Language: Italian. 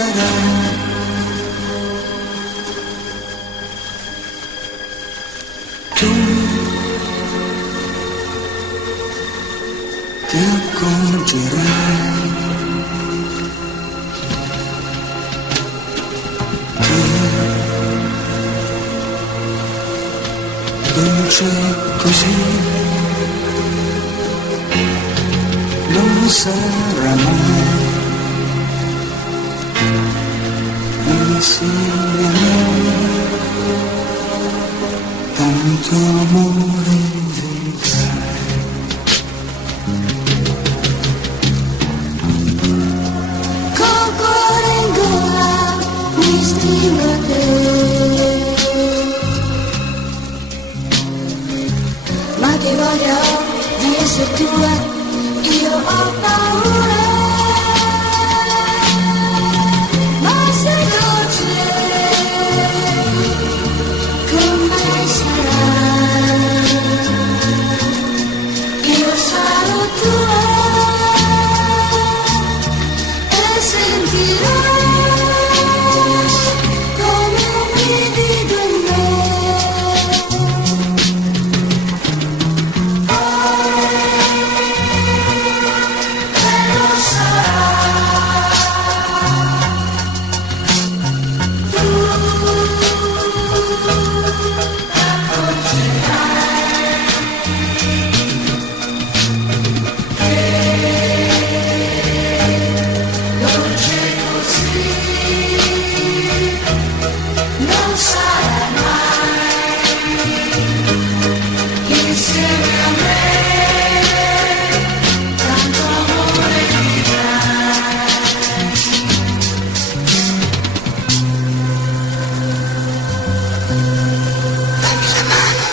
sarà. Tu ti accorgerai che dolce così non sarà mai insieme a noi, tanto amore vedrai. Col cuore in gola mi stringo a te, ma ti voglio di essere tua, io ho paura. Ma sei dolce, come sarà? Io sarò tua e sentirai come un brivido in me. E lo sarà. Non sarà mai insieme a me, tanto amore vivrai. Dammi la mano.